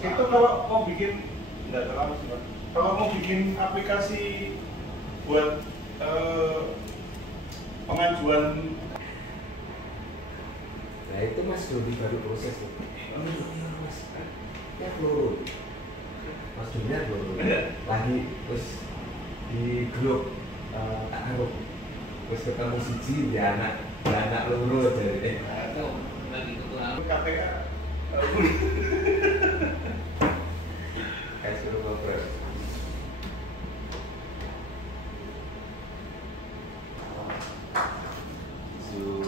itu kalau mau bikin nggak terlalu sih Pak. Kalau mau bikin aplikasi buat pengajuan, nah itu mas lebih baru proses tuh. Iya mas, ya peluru. Mas Dunia peluru. Lagi terus di grup tak harus terus ketemu siji dia anak peluru dari itu lagi ketuaan KPK kayak suruh ngobrol.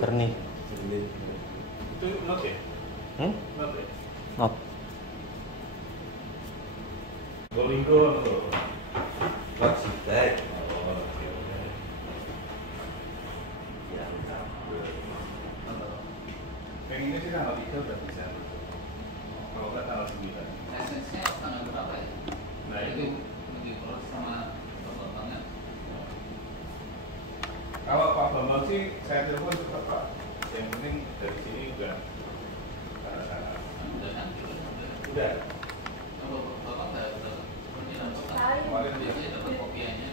Jernih. itu not ya? Not ya? Not. Bolingo atau? Wajib. Oh, oke. Yang kabel. Pengennya sih tanggal 3 udah bisa. Kalau nggak tanggal 9. lisensinya tanggal berapa ya? Nah itu itu diproses sama Bambangnya. kalau Pak Bambang sih saya telepon tetap Pak. Yang penting dari sini udah Udah kan? udah. Kalau Bapak nggak seperti Kemarin biasanya dapat kopiannya.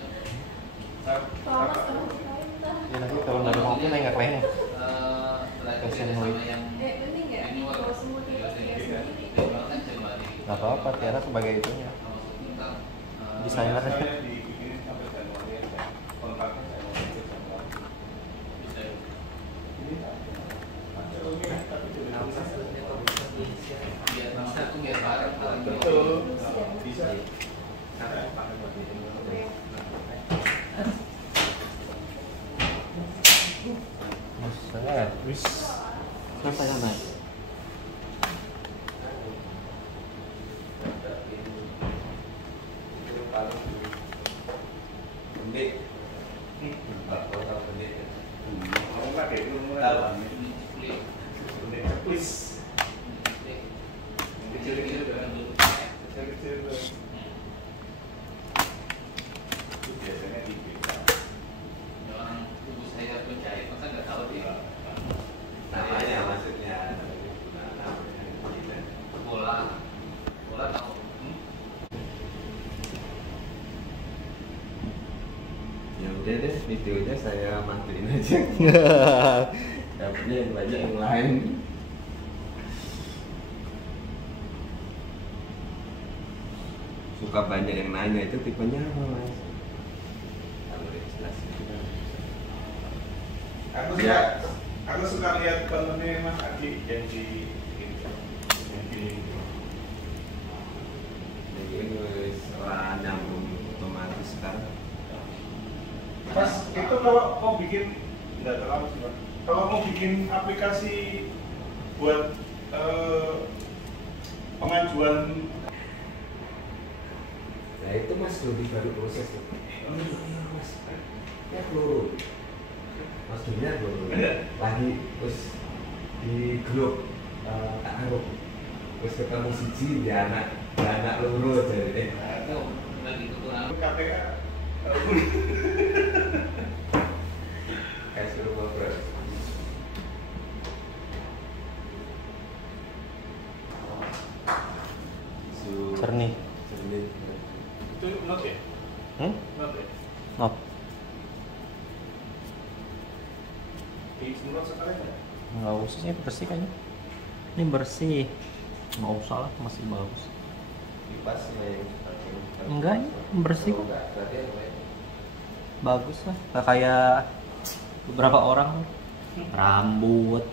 Ya nanti kalau nggak ada kopi nggak keren ya. Kasian sama yang renewal. Nggak apa-apa, Tiara sebagai itunya. Desainer. Saya dibikinin sampai Januari ya. Kontraknya saya mau bikin Januari. Bisa. Ini ada rumit tapi tidak bisa. Biar bisa tuh biar bareng. Betul. Bisa. Buset. Wis. Selesai kan, Mas? Itu paling menit 40 menit. Mau nggak deh dulu mulai. Tahu. Menit please. Kecil-kecil kan. Kecil-kecil tuh. Itu biasanya di kita. Orang tubuh saya penjahit masa nggak tahu dia. Namanya maksudnya. Bola tahu. Ya udah deh, videonya saya matiin aja. Dapatnya yang banyak yang lain. Suka banyak yang nanya itu tipenya apa mas? Kalau jelasin juga. Aku suka lihat kontennya Mas Adi yang di Jadi ini wis ora nyambung otomatis sekarang. Mas, itu kalau mau bikin nggak terlalu sih Pak. Kalau mau bikin aplikasi buat pengajuan, Nah itu mas lebih baru proses tuh. Iya mas, ya peluru. Mas Dunia peluru. Lagi terus di grup tak harus terus ketemu siji dia anak peluru dari Itu lagi ketuaan KPK kayak suruh ngobrol. Jernih. itu not ya? Not ya? Not. Disemprot sekali nggak? Nggak usah sih, bersih kayaknya. Ini bersih. Nggak usah lah, masih bagus. Kipas yang Enggak, ini bersih kok. Berarti apa ya? Bagus lah. Nggak kayak beberapa orang rambut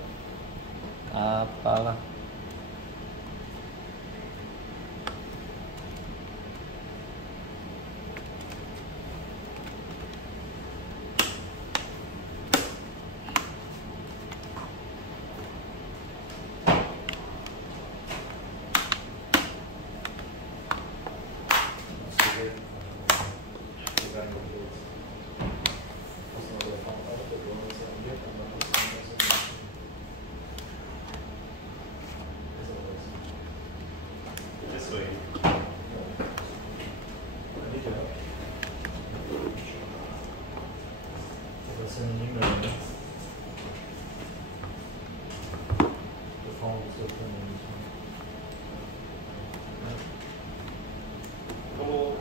apalah.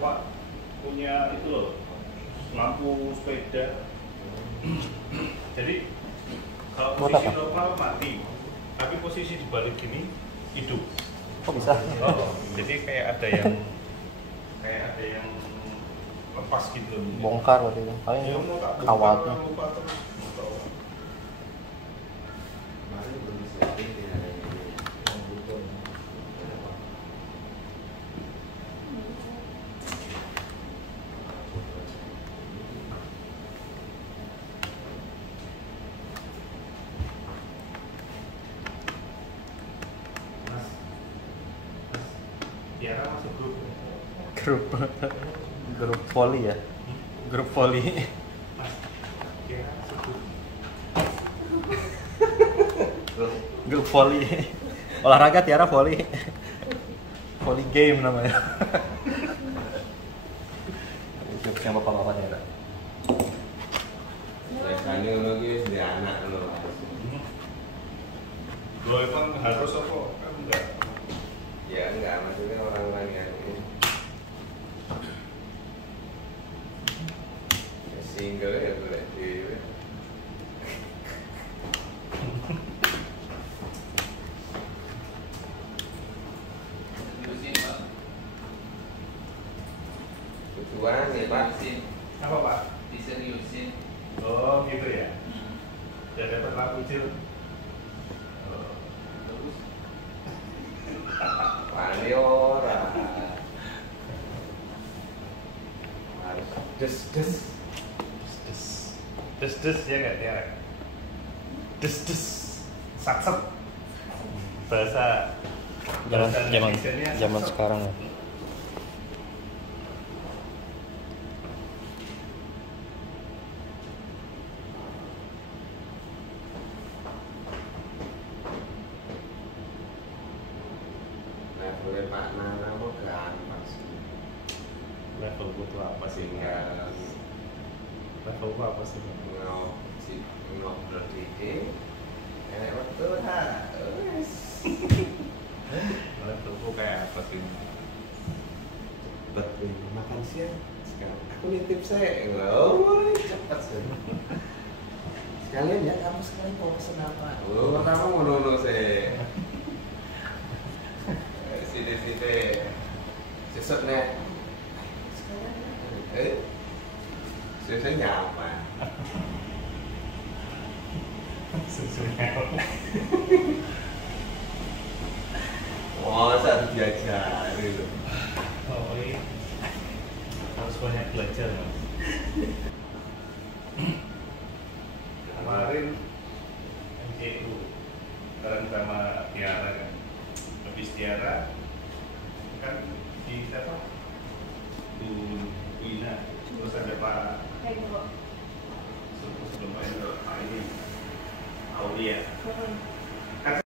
Bapak punya itu loh, lampu sepeda. Jadi kalau Buat posisi apa? normal mati, tapi posisi dibalik gini hidup. Kok bisa? Oh, jadi kayak ada yang lepas gitu. Bongkar berarti kan. Ya, Paling mau tak bongkar, kawatnya. lupa terus. Kemarin belum disiapin ya. Yang butuh. Mas, Tiara masuk grup. Grup volley ya. Grup volley. Mas, Tiara masuk grup. terus Grup volley. Olahraga Tiara volley. Volley game namanya. Siapa bapak-bapak Tiara? biasanya lagi di anak lo. Lo emang harus apa? Kan enggak. Ya enggak, maksudnya orang-orang yang ini ya, single ya boleh di Seriusin Pak. tujuan ya Pak. Seriusin. Apa Pak? Diseriusin. Oh gitu ya. Ya dapat lampu hijau. Bagus. Wani ora harus des Des ya nggak Tiara? Des saksep. Bahasa Zaman sekarang ya. nah boleh Pak Nana mau gampang sih level butuh apa sih? tinggal Level gua apa sih? ngobrol dikit enak waktu ha wes Level gua kayak apa sih? cepet nih makan siang sekarang aku nitip saya oh cepet sih sekalian ya kamu sekalian mau pesen apa oh pertama mau nono saya sini sesuk nek sesuk nyaman oh satu diajari loh Oh iya. Harus banyak belajar Mas. Kemarin MCU bareng sama Tiara kan. Habis Tiara kan di siapa? Bu Wina. Terus ada Pak sebelum main ini Aulia.